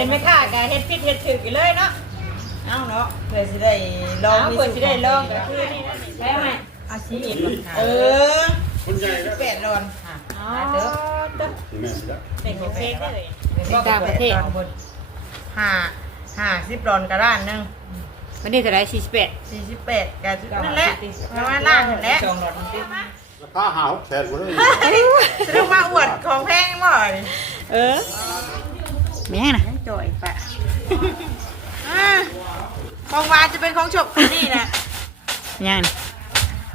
เป็นไม่ค่ากะเฮ็ดผิดเฮ็ดถูกอยู่เลยเนาะเอาเนาะเพื่อสิได้ลองเอาเพิ่นสิได้ลองก็คือนี่นั่นนี่ใช่ไหมอาชีพบ่เออคนใหญ่แล้วแปดรอนอ๋อเด้อเด้อแม่นแล้วเป็นของเพลงได้เลยเป็นต่างประเทศห้าห้าสิบรอนกระด้านหนึงวันนี้เท่าไหร่48สี่สิบแปดกะนั่นแหละประมาณล่างนั่นแหละสองหลอดมันติดราคาหาหกแสนหมดเลยจะต้องมาอวดของแพงบ่อยเออแม่งน่ะ จ่อยปะอ่าของหวานจะเป็นของฉกนี่นะยัง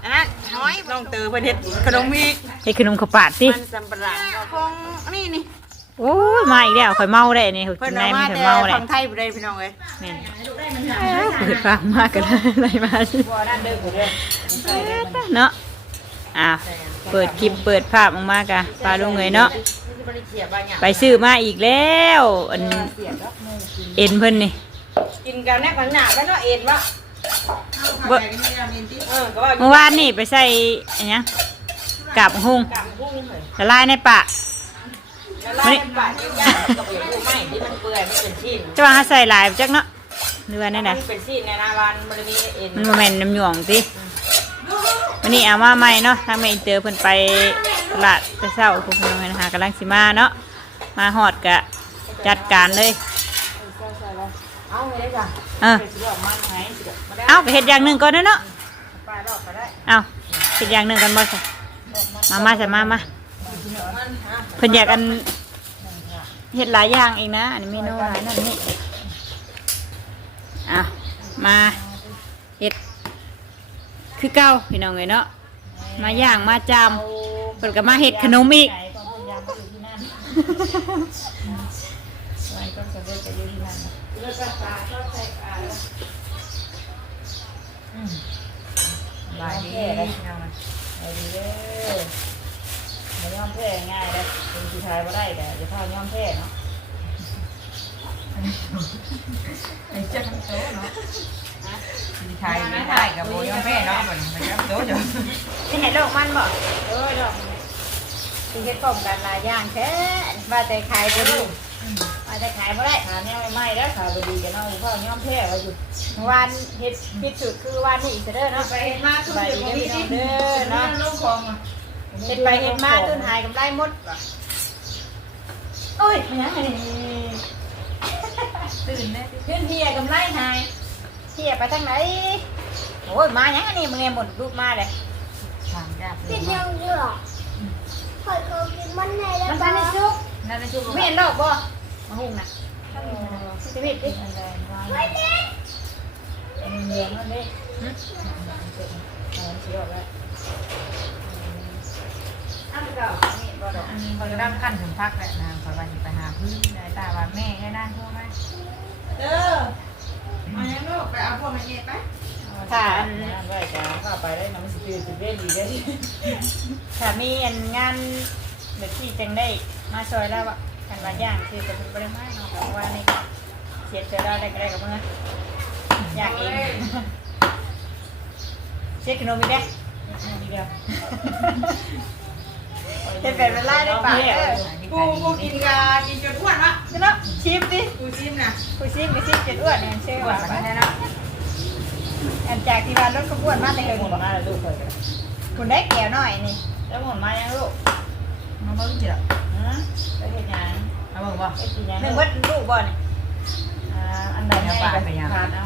อันนั้นน้อยน้องเตอเพิ่นเฮ็ดขนมอีกไอ้ขนมข้าวปาดติมันสำปะหลังของนี่นี่โอ้ยมาอีกแล้วข่อยเมาได้นี่ข่อยเพิ่กินนได้เอามัมานข่อยแต่เมาได้ฝั่งไทยบ่ได้พี่น้องเอ้ยแม่นเปิดฟังมากกันอะไรมาสิบ่นั่นเด้อผู้เด้อเนาะอ้าว เปิดคลิปเปิดภาพออกมากะปลาลุงเงยเนาะไปซื้อมาอีกแล้วอันเอ็นเพิ่นนี่กินกันแน่กันหนาแล้วเนาะเอ็นวะบ่เออก็ว่าเมื่อวานนี่ไปใส่อันเนี้ยกับหุงกำพุ่งเหรอละลายในปะแล้วลายมันบาดยากๆกับผู้ไม่ที่มันเปื่อยมันเป็นชิ้นจะว่าหาใส่หลายจักเนาะเรือนี่มันะนเป็นชิ้นในนาวันมันมีเอ็นมันบ่แม่นน้ำหยวงติ วันนี้เอามาใหม่เนาะทางแม่อินเตอร์เพิ่นไปตลาดแต่เช้าพวกเพิ่นเอาไว้นะคะกำลังสิมาเนาะมาฮอดกะจัดการเลยเอาไงได้จ้ะเออเอาไปเห็ดอย่างหนึ่งก่อนเด้อเนาะเอาเฮ็ดอย่างหนึ่งกันบ่ซะมามาซะมามาเพิ่นอยากอันเฮ็ดหลายอย่างเองนะอันนี้เมนูหลายนั่นนี่อะมาเฮ็ด คือเก่าพี่น้องเอ้ยเนาะมาย่างมาจามเพิ่นก็มาเฮ็ดขนมอีกลายดีเลยเอามาลายดีเลยไม่ยอมแพ้ง่ายเลยเป็นผู้ชายบ่ได้แต่จะพ่อยอมแพ้เนาะไอ้เจ้าโตเนาะ ผู้ชายไม่ได้กับโบยอมแพ้เนาะมันมันยอมโตจ้ะสิให้โลกมันบ่เออดอกสิเฮ็ดพร้อมกันหลายอย่างแท้ว่าแต่ขายบ่ดีว่าแต่ขายบ่ได้ขาเนี่ยไม่ไหม้แล้วขาบดีกันเนาะพ่อยอมแพ้ว่าอยู่เมื่อวานเฮ็ดพิดสุดคือวานนี้อีกเด้อเนาะไปเห็นมาไปเด้อพี่น้องเด้อเนาะลูกของอะเฮ็ดไปเฮ็ดมาจนหายกำไรหมดโอ้ยมันยังไงนี่ตื่นแน่ยืนเฮียกำไรหาย เฮียไปทางไหนโอ้ยมายังอันนี้มึงไงหมดลูกมาเลยถามยากเป็นยังอยู่หรอคอยเคยกินมันในแล้วมันก็ทานในซุกนั่นเป็นชุดไม่เห็นดอกบ่มาหุ่งน่ะสิบิดดิไม่เด็ดเลี้ยงมันได้เออเสียแล้วเอาไปก่อนนี่บ่ดอกอันนี้มันก็ดั้งขั้นถึงพักแหละนางคอยว่าจะไปหาพื้นนายตาว่าแม่ให้นั่นทั่วไหมเด้อ มายังลูกไปเอาพวกมันเย็บไปถ้าอันได้จ้าข้าไปได้น้ำสติสเปรดีได้ถ้ามีอันงานแบบที่จังได้มาซอยแล้วอะกันว่าย่างคือจะเป็นบ่ได้มาเนาะแต่ว่านี่เสียเจอแล้วได้ก็ได้กับมึงนะอยากเองเช็คขนมอีกเด้ดีเดียวเป็นแบบเวลาได้ปากเออ กูกูกินกากินจนอ้วนวะเนาะชิมดิกูชิมนะคุยชิมไปชิมเจ็ดอ้วนเนี่ยเชื่ออ้วนว่าแบบนี้นะอันจากที่ว่ารถขบวนมาแต่เฮงหมดมาแล้วลูกเคยคุณได้แก้วหน่อยนี่แล้วหมดมายังลูกมาเบิ่งจิละฮะไปเฮ็ดยังมาเบิ่งบ่ไอ้ปียังหนึ่งวัดลูกบ่เนี่ยอ่าอันใดเนี่ยไปยังขาดเอา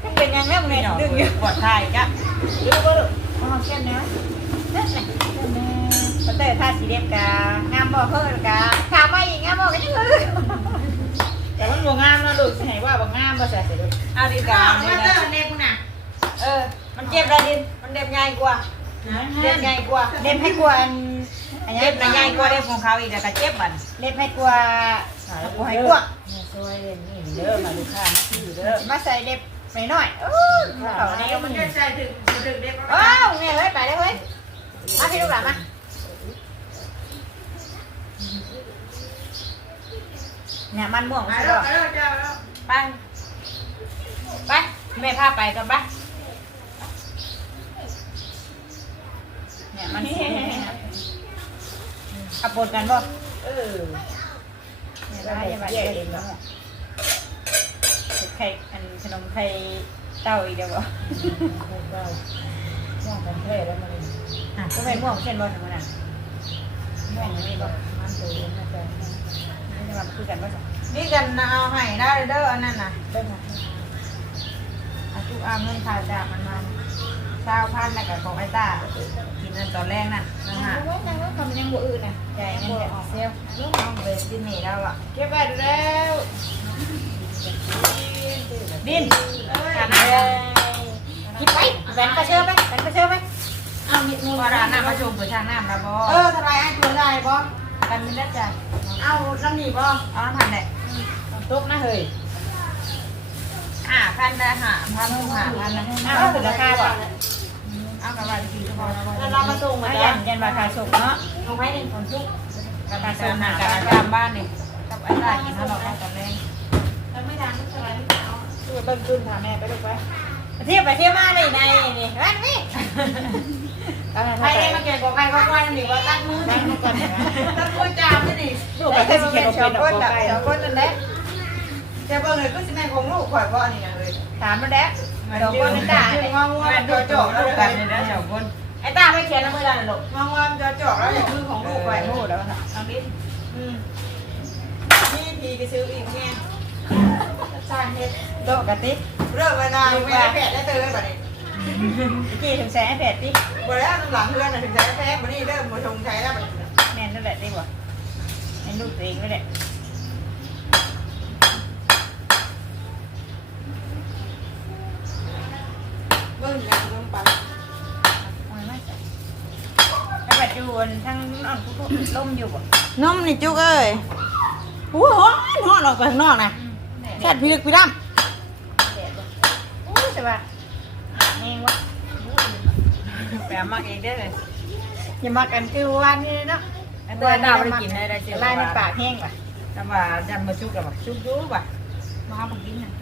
ขึ้นเป็นยังไงมึงเนี่ยดึงอยู่ปลอดภัยจ้ะดูบ่ลูกอ๋อแค่นี้นั่นแหละป เตอร์ท่าสีเรียบกางามบ่เพิ่นกาถามมาอีกงามบ่กันยังเลยแต่มันบ่งามนะลูกสิให้ว่าบ่งามบ่ใช่สิลูกเอาดีกามาเตอร์เน็บน่ะเออ มันเจ็บได้ดิน มันเด็บง่ายกว่าเด็บง่ายกว่าเด็บให้กว่าอันอันนี้เจ็บน่ะใหญ่กว่าเด้ของเขาอีกแต่ก็เจ็บบัดเด็บให้กว่ากูให้กว่าช่วยนี่เด้อมาลูกค้าอยู่เด้อมาใส่เด็บไปหน่อยโอ้ยเขาเนี่ยมันใจถึงถึงเด็บว้าวเนี่ยเฮ้ยไปเลยเฮ้ยมาพี่ลูกหลานมา เนี่ยมันม่วงไปใช่แล้วป่ะไปแล้วเจ้าแล้วไปไปแม่พาไปกันปะเนี่ยมันสีขับปนกันป่ะเออเนี่ยแล้วได้ให้ยังไงแยกเองเนาะเนาะไข่อันขนมไข่เต้าอีกเดียวบ่พูดเบาม่วงกันแท้แล้วมันอะก็ไม่ม่วงเช่นบ่ทำไมน่ะม่วงนี่บ่มันตัวเองนะจ๊ะ ไม่ได้มาคุยกันว่าจ้ะนี่กันนะเอาให้ได้เด้ออันนั้นน่ะเด้อค่ะอาทุกอาเงินค่าจ้างมันมาเช้าพันแล้วก็ของไอ้ตากินนั่นตอนแรกน่ะนะฮะว่านั่งว่าทำยังบ่อื่นน่ะใจนั่นแหละเซลลูกน้องเบสดินนี่แล้วอะเก็บไว้แล้วดินกันเอ้เด้อยคิดไปแบนกระเชื่อไปแบนกระเชื่อไปเอามีมีว่าร้านน้ำมาชมตัวช่างน้ำแล้วบ่เออทลายไอ้ตัวได้บ่ กันไม่ได้จ้ะเอาลำนี้บ่เอาทันแหละตุ๊กนะเฮ้ยอ่าพันได้หาพันหาพันนะเอาถึงราคาบ่เอากระบาดกี่กระบอกแล้วเรามาส่งมายันยันราคาส่งเนาะเอาไว้ในคนทุกกระบาดหาการตามบ้านนี่กับไอ้ตากินข้าวหลอกตอนแรกแล้วไม่ดังไม่เป็นไรไม่เอาตัวเบิ้ลตุ้นถามแม่ไปลูกไป เที่ยวไปเที่ยวมาเลยในนี่ร้านนี้ใครได้มาแก่กว่าใครก็ว่าหนิว่าตั้งมือตั้งมาก่อนนะตั้งมือจามนี่ลูกไปแค่สิเขียนเป็นดอกไก่สองคนนั่นแหละจะเบิ่งเลยก็สิแม่ของลูกข่อยบ่นี่นะเลยถามมาแล้วดอกก้นตาชื่อเนี่ยงองัวจ่อจ่อแล้วกันนี่นะสองคนไอ้ตาไม่เขียนแล้วเมื่อไหร่ลูกงองัวจ่อจ่อแล้วอย่างมือของลูกข่อยโอ้แล้วค่ะเอาดิอืมนี่พีก็ซื้ออีกแง่ สร้างเฮ็ดโตกะติเลิกเวลาแม่แผดได้เตยบัดนี้กี่ถึงแสนแปดติบ่แล้วหลังเพื่อนน่ะถึงใช้แพ้บัดนี้เริ่มบ่ชงใช้แล้วบัดนี้แม่นั่นแหละติบ่ให้ลูกตัวเองนั่นแหละเบิ่งแล้วเบิ่งไปเอามาจ้ะไอ้บัดอยู่ทั้งน้องผู้ล่มอยู่บ่นมนี่จุกเอ้ยโอ้โหนอนออกไปข้างนอกนะ แค่พิลึกพิร่ำแดดบ่โอ้ยใช่ป่ะแห้งวะแปลมากเองได้เลยอย่ามากันคือวันนี้เนาะตัวดาวได้กินได้ได้เจอลายในปากแห้งป่ะแต่ว่าจันมาชุกกับชุกยูป่ะมาบังกินน่ะ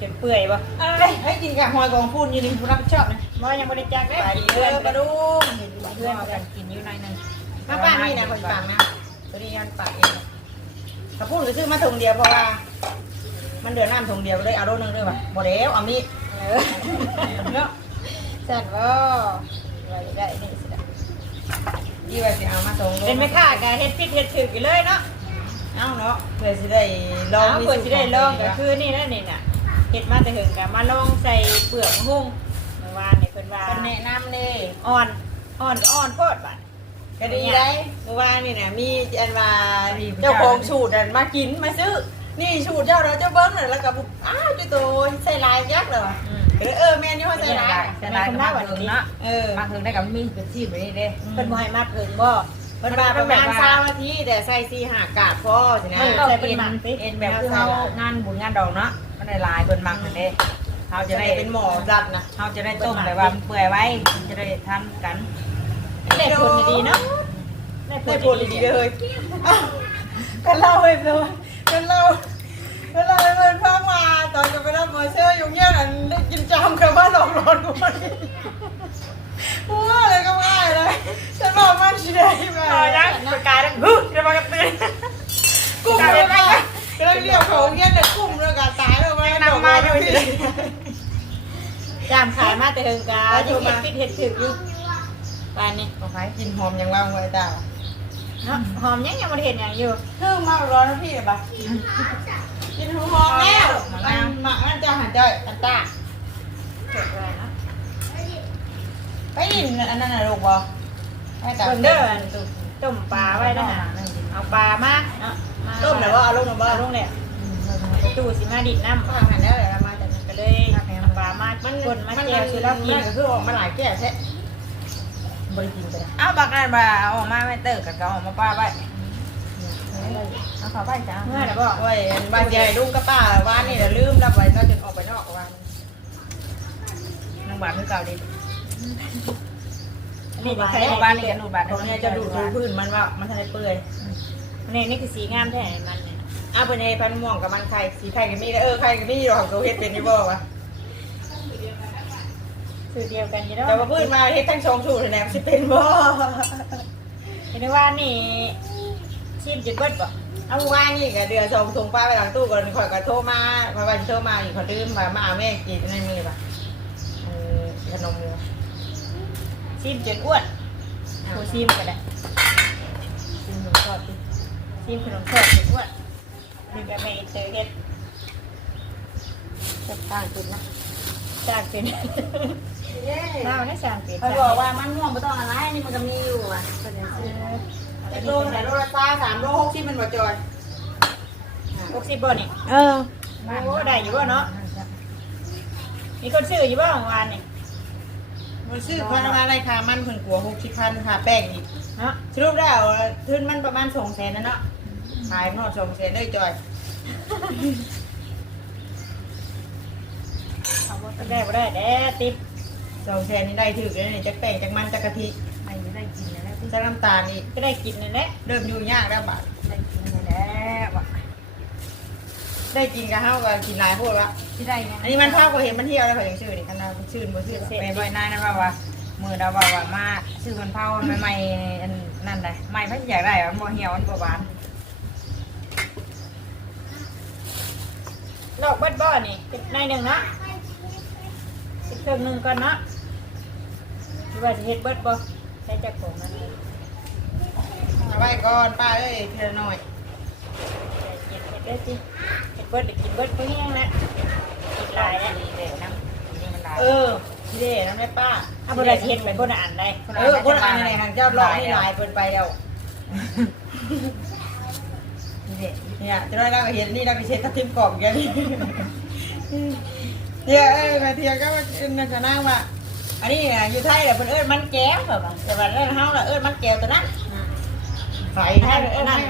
จนเปื่อยป่ะเอ้ยให้กินกับหอยกองพูนยืนผู้รับผิดชอบนะมอยังบริจาคได้ไปไปดีเดืเด้ออนกระดุมเพื่เพื่ออนนมามากักันนกินอยู่ในนึงมาบ้านนี่นะคนฟังนะตัวนี้ยันปากเองถ้าพูดก็ชื่อมาทงเดียวเพราะว่า มันเดือดน้ำทงเดียวเลยเอาโลนึงด้วยป่ะบ่แล้วเอามีเออเนาะจัดว่าอะไรได้นี่สินะยี่ว่าสิเอามาส่งเป็นไม่ค่ากะเฮ็ดพิษเฮ็ดถึกอยู่เลยเนาะเอาเนาะเพื่อสิได้ลองเอาเปิดสิได้ลองก็คือนี่นั่นนี่น่ะเฮ็ดมาแต่หึงกะมาลองใส่เปลือกหุ้งเมื่อวานนี่เพิ่นว่าเป็นแนะนำเลยอ่อนอ่อนก็อ่อนโพดบัดก็ดีได้เมื่อวานนี่นะมีอันว่าเจ้าของสูตรอันมากินมาซื้อ นี่สูตรเจ้าเราเจ้าเบิ้งน่ะแล้วก็ปุ๊บอ้าวจุโตใส่ลายยักษ์เลยว่ะอืมก็เลยเออแม่นี่ว่าใส่ลายใส่ลายก็มาเบิ่งเนาะเออมาถึงได้กับมีเป็นชีพไปนี่เด้เพิ่นบ่ให้มาเพิ่งบ่มันมาประมาณสามนาทีแต่ใส่สี่ห้ากาดพอสินะเออใส่เป็นเอ็นแบบคือเฮางานบุญงานดอกเนาะมันได้ลายเพิ่นมักนั่นเด้เขาจะจะได้ได้เป็นหมอจัดนะเขาจะได้ต้มแต่ว่ามันเปื่อยไว้มันจะได้ทำกันได้ผลดีๆเนาะได้ผลดีๆเลยอ้าวก็เล่าให้ เพื่อนเล่าก็เล่าเพื่อนฟังว่าตอนจะไปรับมอเชื่อยุ่เงยากอันได้กินจามกับว่าหลอกหลอนกูมาดิว้าอะไรก็ไม่ได้เลยฉันบอกมันชิได้ไหมเอาจังประกาศแล้วฮึจะมากระตื้นกุ้งเลยนะก็เลยเรียกเขาเงี้ยแต่กุ้งเลยกาตายเลยมันนำมาอยู่ที่จามขายมาแต่เฮิงกาอยู่เฮ็ดพิษเฮ็ดถึกอยู่ปานนี้เอาไปกินหอมอย่างว่าไว้ตา เนาะหอมยังยังบ่ได้เห็นหยังอยู่ เพิ่งมาร้อนนะพี่ปะกินหอมแล้วมันหมักมันจะหันใจอันตาจบเลยเนาะไปกินอันนั้นน่ะลูกบอไปกับเพิ่นเด้ออันตุต้มปลาไว้นะฮะเอาปลามาเนาะมาต้มแล้วว่าเอาลงมาบ้าเอาลงแล้วตู้สิมาดิดน้ำข้างหันแล้วเลยมาแต่ก็เลยเอาปลามามันคนมามันแจวสิแล้วกินก็คือออกมาหลายแก้วแท้ บริกินไปเอาบักนั่นมาเอาออกมาไม่เติร์กับเขาออกมาป้าไว้เอาเขาไปจ้าเมื่อน่ะบ่โอ้ยบางทีลุงกับป้าว่านี่เดี๋ยวลืมรับไว้เราจะออกไปนอกวันนังบาทคือเก่าดิอันนี้ใครเอาบ้านนี่กันดูบาทตรงนี้จะดูดดูพื้นมันว่ามันทะเลเปื่อยอันนี้นี่คือสีงามแท้มันเนี่ยเอาไปในพันม่วงกับมันไข่สีไข่กับมีเออไข่กับมีหรอกตัวเฮ็ดเป็นนี่บ่วะคือเดียวกันอยู่แล้วแต่ว่าพื้นมาเฮ็ดทั้งสองสูตรแหละสิเป็นบ่เห็นได้ว่านี่ชิมจะเบิดบ่เอาว่านี่ก็เดือส่งส่งป้าไปหลังตู้ก่อนข่อยก็โทรมาพอวันโทรมาอีกเขาลืมมามาเอาแม่กินในมือป่ะเออขนมซีมจนอ้วนโคซีมก็ได้ซีมขนมทอดดิซีมขนมทอดจนอ้วนนี่ก็แม่เจอเฮ็ดจะต่างเป็นนะต่างเป็น เราได้สร้างเป็นเขาบอกว่ามันม่วงไม่ต้องอะไรนี่มันก็มีอยู่อะเป็นอย่างนี้ไอ้โลไหนโลละตาสามโลหกที่มันบ่จอยหกสิบบ่นี่เออโอ้ได้อยู่บ่เนาะมีคนซื้ออยู่บ่เมื่อวานนี่มันซื้อพันอะไรค่ะมันเพิ่นกลัวหกสิบพันค่ะแป้งอีกเนาะสรุปได้เอาทุนมันประมาณสองแสนนะเนาะขายหมดสองแสนเลยจอยเขาบ่ได้บ่ได้แด้ติบ สองแสนนี่ได้ถือเลยนี่จักแป้งจักมันจักกะทิไอ้ได้กินแล้วที่จักน้ำตาลอีกก็ได้กินนั่นแหละเริ่มอยู่ยากแล้วบาทได้กินแล้วอะได้กินกับเฮาก็กินหลายโพดละที่ได้ยังอันนี้มันภาพก็เห็นมันเที่ยวแล้วเขายังชื่อนี่คันดาวชื่นบ่ชื่อไปบ่อยนายนะว่าว่ามือเราว่าว่ามาซื้อมันเผาใหม่ๆอันนั่นได้ใหม่เพิ่นอยากได้มันบ่เหี่ยวมันบ่หวานลอกเบิดบ่นี่เป็นในหนึ่งเนาะเป็นเครื่องหนึ่งก่อนเนาะหรือ ว่าจะเฮ็ดเบิดบ่ใช้จักรผมนั่นเองเอาไว้ก่อนป้าเอ้ยเทีละหน่อยเฮ็ดเฮ็ดได้สิเฮ็ดเบิดได้กินเบิดก็แห้งแล้วกินหลายแล้วดีเลยน้ำนี่มันหลายเออพี่เด้น้ำได้ป้าถ้าบ่ได้เฮ็ดไปบ่ได้อ่านได้เออคนอ่านในทางเจ้าหลอกนี่หลายเปินไปแล้วนี่เด็ดเนี่ยจะได้เราก็เห็นนี่เราก็เช็ดทับทิมกรอบอย่างนี้เนี่ยเอ้ยมาเทียก็มากินนะจะนั่งว่า อันนี้น่ะอยู่ไทยแหละเพิ่นเอิ้นมันแก้วแบบว่าแต่ว่าเรื่องเฮาน่ะเอิ้นมันแก้วตัวนั้นไฟไทยเอิ้นนั่น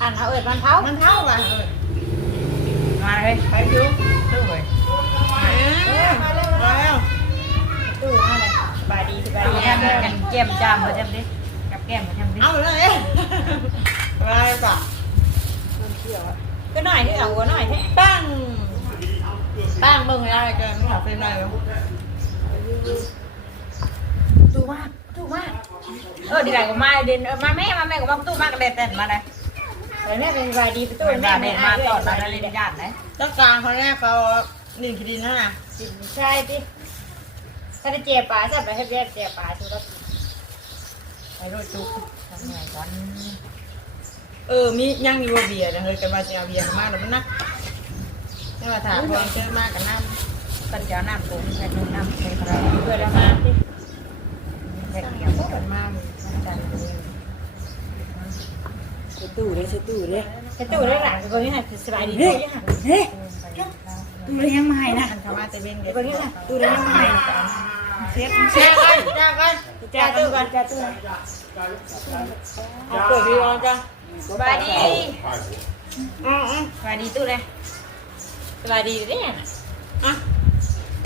อ่านเอาเอิ้นมันเผามันเท่าว่ะเออมาเลยไปดูตู้เลยเออมาแล้วตู้มาเลยสบายดีสบายตู้ดีแก้มกันแก้มจามมาจำดิกับแก้มมาจำดิเอาเลยมาเลยป่ะก็หน่อยที่เอาหัวหน่อยแท้ตั้งตั้งเบิ่งอะไรกันหาเป็นไรวะ ตู้มากตู้มากเออดีใจกว่ามาเดินมาแม่มาแม่ก็มาตู้มากกันเลยเต้นมาเลยแต่แม่เป็นสบายดีไปตู้ตู้แม่แม่ไม่มาอ่านต่อมามาเลเลยยญาติไหนต้องกลางเขาแรกเขาหนึ่งคดีนั่นน่ะใช่ที่ถ้าได้เจียปลาใช่ไหมให้เจียเจียปลาชูรสไปรถจุกทำไงก่อนเออ มีย่างอยู่ว่าเบียร์นะเฮ้ยกันมาจะเอาเบียร์มาหรือมันนักนี่มาถามพอเจอมากกันน้ ตันจ้าน้ำตุ้มใส่น้ำใส่อะไรเพื่อเรามาที่ใส่ำเกี่ยวพวกกันมามันจันทร์เลยไอ้ตู้ได้หลังคนนี้ค่ะสบายดีตู้ยังค่ะตู้เลี้ยงมาให้นะมันเขามาแต่เบนเด็กคนนี้ค่ะตู้ได้ยังไงเช็คเช็คกันจ้ากันจ้าตู้กันจ้าตู้นเอาเปิดวีวอนจ้าสบายดีอืออือสบายดีตู้เลยสบายดีเนี่ยอะ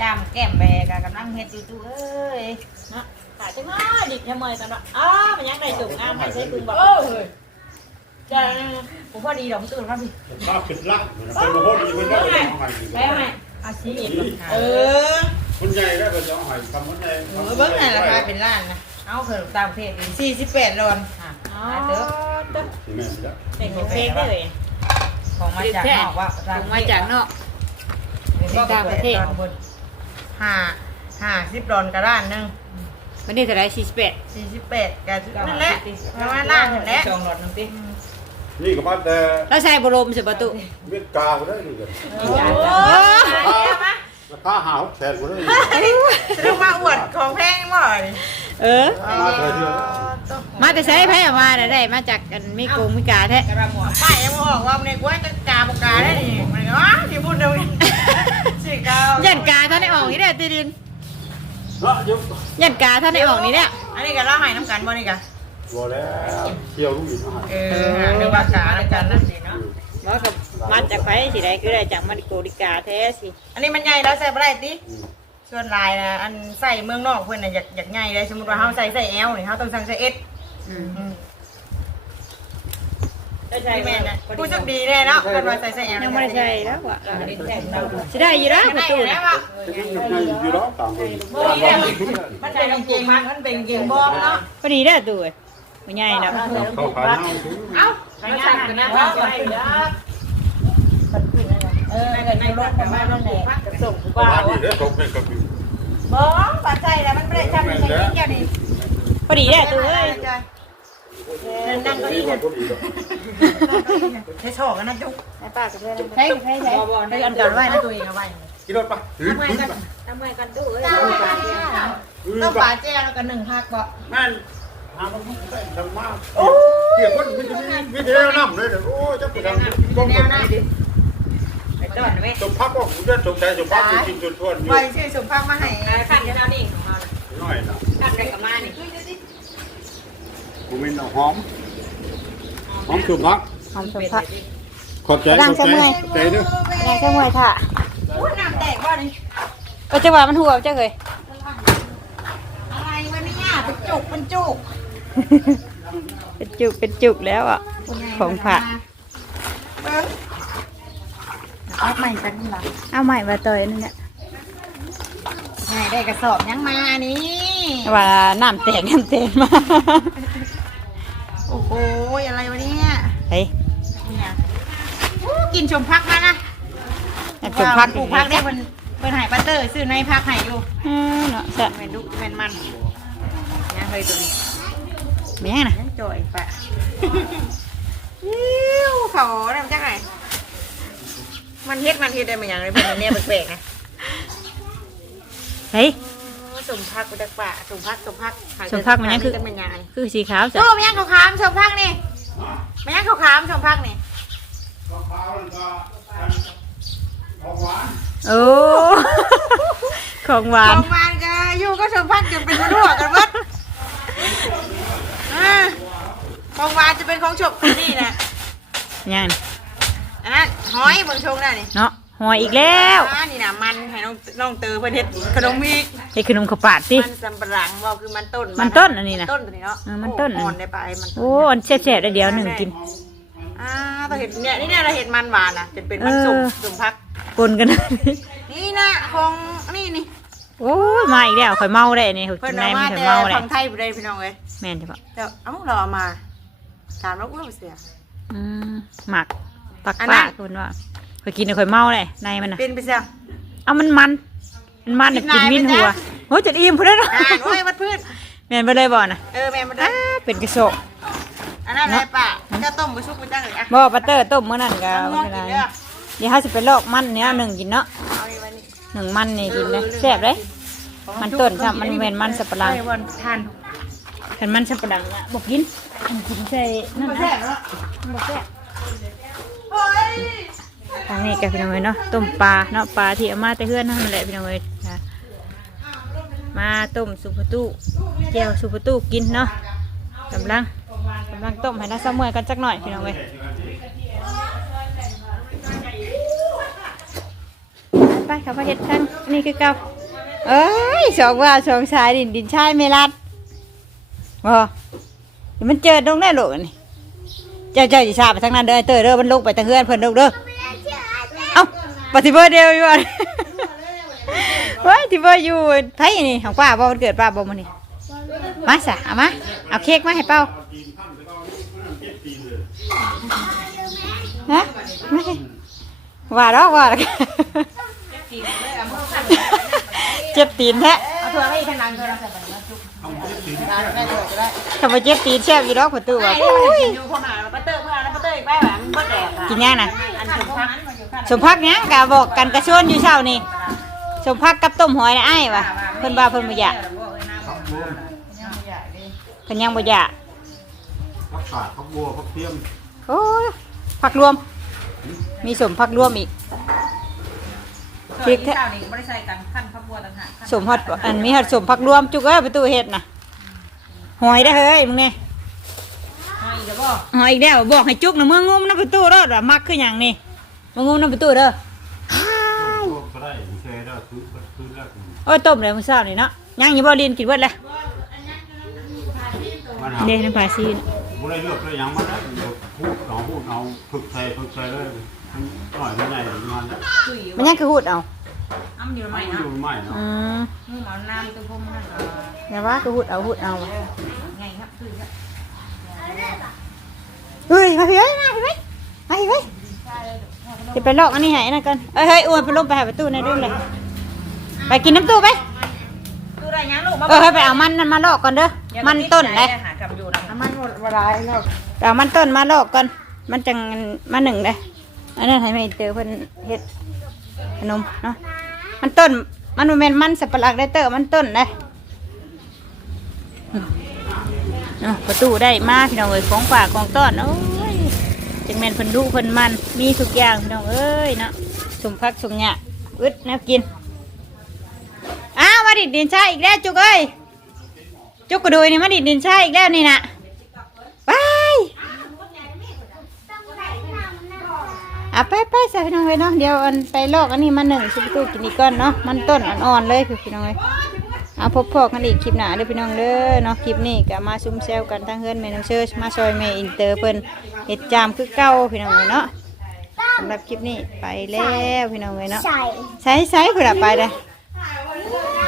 จามแก้มแบกกำลังเฮ็ดอยู่ตู้เอ้ยเนาะขาจังน้อดิบทำไมตอนนั้นอ๋อมันยังได้จุกงามให้ใช้คุณบอกโอ้เฮ้ยจ้าผมพอดีดอกตู้ครับพี่ข้าขึ้นล่างเป็นโมโหดีเป็นได้เป็นของใหม่แล้วไงอาชีพเออคนใหญ่ได้เป็นของใหม่คำว่าใหญ่เออเบิ้งไหนราคาเป็นล้านนะเอาเขินตามเพศดีสี่สิบแปดดอนค่ะอ๋อมาเถอะตึ๊บแม่แล้วเป็นของเพลงได้เลยของมาจากนอกว่ามาจากนอกต่างประเทศ ห้าห้าสิบดอนกระด้านหนึงวันนี้เท่าไรสี่สิบแปดสี่สิบแปดกันนั่นแหละประมาณล้านนั่นแหละจองหลอดนึงตินี่ก็บ้านแต่แล้วใช้บรมสิประตูเวียดกาก็ได้ดูกันโอ้ยราคาหาแสนก็ได้สรุปมาอวดของแพงบ่อยเออ มาเถอะเถอะมาแต่ใช้ไพ่มาได้ได้ มาจากกันมิโกงมิกาแท้ กระหมวดป้ายยังบอกว่าในกล้วยจะกาบกาได้นี่มันก็อ๋อที่พูดเดียวนี่ สี่เก้ายันกาท่านได้ออกนี่แหละตีดินเนาะยุบยันกาท่านได้ออกนี่แหละอันนี้ก็เล่าให้น้ำกันบ่นี่กะบัวแล้วเที่ยวลูกอีกมาเออเรียกว่ากาน้ำกันนั่นสิเนาะว่ากับมาจากไพ่สิได้คือได้จากมาดิโกดิกาแท้สิ อันนี้มันใหญ่แล้วใส่บ่ได้ติส่วนลายนะอันใส่เมืองนอกเพิ่นน่ะอยากอยากใหญ่เลยสมมุติว่าเฮาใส่ใส่แอลนี่เฮาต้องสั่งใส่เอสอืมได้ใช่ แม่นะผู้โชคดีแน่เนาะเพิ่นว่าใส่ใส่แอลยังไม่ได้ใช้แล้วว่ะแต่งเราสิได้อยู่แล้วประได้ตูอยู่แล้วว่ะจะยังไงอยู่ร้องต่างคนมันเป็นกางเกงมันเป็นกางเกงบอมเนาะพอดีได้ตู้ไม่ใหญ่นะเขาขายน้ำซื้อเอ้าไปงานกันนะว่าไปเด้อเออเงินในรถประมาณนั้นแหละส่งประว่ามาณนี้เด้อตกเป็นกระปิวบ่ปัดใจแล้วมันไม่ได้ทำใช้กินเดียวนี่พอดีแหละตัวเอ้ยนั่งก็นี่ดีก็พอดีแล้ว ใช้โชกันนะจุ๊กให้ป้ากับเพื่อนใช่ใช่ใช่บ่บ่ไปกันก่อนไว้นะตัวเองเอาไว้กินรถปะถือทำไมถือกันปะทำไมกันตู้เอ้ยถือต้องปะปลาแจ้แล้วก็หนึ่งพักบ่แม่นหามันได้ทำมากเกี่ยวกับวิธีวิธีแล้วน้ำเลยเด้อโอ้จะไปทำก้มกับนี่ดิไปต้อนไว้สมพักก็ผมจะสมใจสมพักไปกินจนทวนอยู่ไว้ชื่อสมพักมาให้ขั้นจะเอานี่ของเราน้อยนะขั้นได้กับมานี่ผมเป็นหอม หอมสุพักหอมสมพักขอบใจขอบใจขอบใจเด้อแรงแค่มวยค่ะอู้น้ำแตกบ่นี่ก็จะว่ามันหัวเจ้าเคยอะไรวะเนี่ยเป็นจุกเป็นจุกเป็นจุกเป็นจุกแล้วอะ ของผักเอาใหม่กันหรอเอาใหม่มาต่อยนั่นเนี่ยไงได้กระสอบยังมานี่ว่าน้ำแตกน้ำแตกมา โอ้โห อะไรวะเนี่ยเฮ้ยเนี่ยอู้กินชมพักมานะน้ำจุกพักปลูกพักได้เพิ่นเพิ่นใหายปัตเตอร์ซื้อในพักให้อยู่อืมเนาะจะเป็นดุเป็นมันยังเคยตัวนี้แม่งนะยังจ่อยปะยิ้วเขาทำจังไงมันเฮ็ดมันเฮ็ดได้มาอย่างไรเป็นอันเนี่ยแปลกๆนะเฮ้ย สมพักกุดักปะสมพักสมพักสมพักมันยังคือกันเป็นยังไงคือสีขาวจ้ะโอ้มันยังเขาขามสมพักนี่มันยังเขาขามสมพักนี่โอ้ของหวาขนองหวานก็อยู่ก็สมพักจนเป็นรั่วกันหมดอ่าของหวานจะเป็นของฉบนี่นะยังอันนั้นหอยเบางชงน่ะนี่เนาะ หอยอีกแล้วอ่านี่นะมันให้น้องน้องเตอเพื่อนเฮ็ดขนมอีกไอ้ขนมข้าวปาดสิมันสำปะหลังบอกคือมันต้นมันต้นอันนี้นะต้นตัวนี้เนาะเออมันต้นอันนี้ อ่อนได้ไปมันต้นโอ้อันแซ่บๆได้เดียวหนึ่งกิน อ่าเราเห็นเนี่ยนี่เนี่ยเราเห็นมันหวานอะจนเป็นมันสุกเออ สุกพัก ปนกัน นี่นะของนี่นี่โอ้ยมาอีกแล้วข่อยเมาได้นี่ข่อยเพิ่กินนเอาได้มัมานข่อยแต่เมาได้ฝั่งไทยไปเลยพี่น้องเอ้ยแม่นใช่ปะแต่เอ้าเราเอามาถามแล้วกูเสีย อืมหมักปักอันป้านั้นคุณว่า ข่อยกินแล้วข่อยเมาเลยในมันน่ะเป็นไปเสียเอามันมัน มันมันน่ะกิกินนหลายวินไหมหัวจ๊ะโอ้ยจะอิ่มพุ่นแล้วเนาะอ่าโอ้ยวัดพืชแม่นไปเลยบ่น่ะเออแม่มาด้อ้าเป็นกระโสกอันนั้นอะไรป่ะจะต้มไปชุบไปจ้างเลยอะบ่ปัตเตอร์ต้มมื้อนั้นก็เอาไม่ง่วงเป็นกินไรเด้อเดี๋ยวเฮาสิไปลอกมันเนี่ยหนึ่งกินเนาะเอาอีกวันนี้หนึ่งมันนี่กินเลยแซ่บเลย มันต้นจ้ะมันแม่นมันสับปะหลัง เออวันทานคันมันสับปะหลังอะบ่กินอันกินใส่นั่นบ่นะแซ่บเนาะบ่แซ่บโอ้ย ทางนี้ก็พี่น้องเอ้ยเนาะต้มปลาเนาะปลาที่เอามาแต่เฮือนนั่นแหละพี่น้องเอ้ยนะมาต้มสุปตูแก้วสุปตูกินเนาะกำลังกำลังต้มให้น้าสมอกันจักหน่อยพี่น้องเอ้ยไปขับมาเฮ็ดทั้งนี่คือเก่าเอ้ยสองว่าสองสายดินดินชายไม่รัดบ่เดี๋ยวมันเจอตรงแน่โลกอันนี่เจ้าเจ้าสิทราบไปทางนั้นเด้อเตยเด้อมันลงไปทางเฮือนเพิ่นเด้อเด้อ เอ้าปฏิเบอร์เดียวอยู่อะเฮ้ยที่เบอร์อยู่ไทยนี่ของป้าบ่มันเกิดป้าบ่มันนี่มาสะเอามาเอาเค้กมาให้เป้าฮะไม่ว่าดอกว่าดอกเจ็บตีนแท้เอาถั่วให้ทางนั้นก็ได้ได้เลยก็ได้ทำไมเจ็บตีนแซ่บอยู่ดอกประตูอะไอ้ที่มันกินอยู่พอมาปัตเตอร์เพื่อนปัตเตอร์อีกแป๊บแบบมันเบิดแดดอะกินยังน่ะอัน สมพักสมพักเนี้ยกะบอกกันกระชวนอยู่เช้านี่สมพักกับต้มหอยนะไอ้ายวะเพิ่นว่าเพิ่นบ่อยากพักบัวเพิ่นยังบ่อยากพักกาดพักบัวพักเทียมโอ้ยผักรวม มีสมผักรวมอีกพริกแท้เจ้านี่ไม่ได้ใส่กันขั้นพักบัวต่างหากสมฮอดอันมีฮอดสมผักรวมจุกเอ้ยประตูเฮ็ดน่ะหอยได้อเฮ้ยมึงนี่เอาอีกแล้วบ่หอยอีกแล้วบอกให้จุกนะมึงงุมน้ำประตูเด้อว่ามักคือหยังนี่ มึงงุมน้ำประตูเด้อก็ได้แช่ได้คือคือแรกโอ้ยต้มเลยมื้อเช้านี่เนาะยังอยู่บ่เรียนกินเบิดเลยมันหาเด้น้ำปลาซีนบุได้เลือกเลยยังมันได้เดี๋ยวพูดเอาพูดเอาฝึกใส่ฝึกใส่เลยมันหน่อยมันใหญ่หรือมันคุยอยู่มันยังคือหูดเอาอ้ำอยู่ใหม่มันเนาะอยู่ใหม่เนาะอืมมึงเอาน้ำตัวพวกมันก็อย่าว่าคือหูดเอาหูดเอาไงครับคือครับเฮ้ยมาพี่เอ้ยมาพี่เอ้ยมาพี่เอ้ย จะไปลอกอันนี้ให้นะกันเอ้ยเฮ้ยอ้วนไปลงไปหาประตูในอยดูเลยไปกินน้ำตู้ไปตู้ได้ยังลูกมาเออให้ไปเอามันนั่นมาลอกก่อนเด้อมันต้นเลยหากับอยู่นะน้ำมันหมดเวลาแล้วไปเอามันต้นมาลอกก่อนมันจังมาหนึ่งเลยอันนั้นให้แม่เตอเพิ่นเฮ็ดขนมเนาะมันต้นมันบ่แม่นมันสับปะหลักได้เตอมันต้นเลยเนาะประตูได้มาพี่น้องเอ้ยของฝากของต้อนโอ้ย จังแม่นเพิ่นดุเพิ่นมัน มีทุกอย่างพี่น้องเอ้ยเนาะสมพักสมหยะอึดแนวกิน อ้าวมาดิดดินชาอีกแล้วจุกเอ้ย จุกกระโดยนี่มาดิดดินชาอีกแล้วนี่นะไปอะไปไปใส่พี่น้องเลยเนาะเดี๋ยวอันไปลอกอันนี้มาหนึ่งชุบตู้กินอีกก้อนเนาะมันต้นอ่อนๆเลยพี่น้องเลย เอาพบพอกันอีกคลิปหน้าเด้อพี่น้องเด้อเนาะคลิปนี้ก็มาซุ่มแซวกันทั้งเฮือนแม่น้องเชิญมาซอยแม่อินเตอร์เพิ่นเฮ็ดจามคือเก่าพี่น้องเลยเนาะสำหรับคลิปนี้ไปแล้วพี่น้องเลยเนาะใส่ใช้ใช้เพื่อไปเลย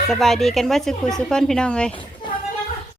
สบายดีกันเบ่สุขุสุขคนพี่น้องเลยส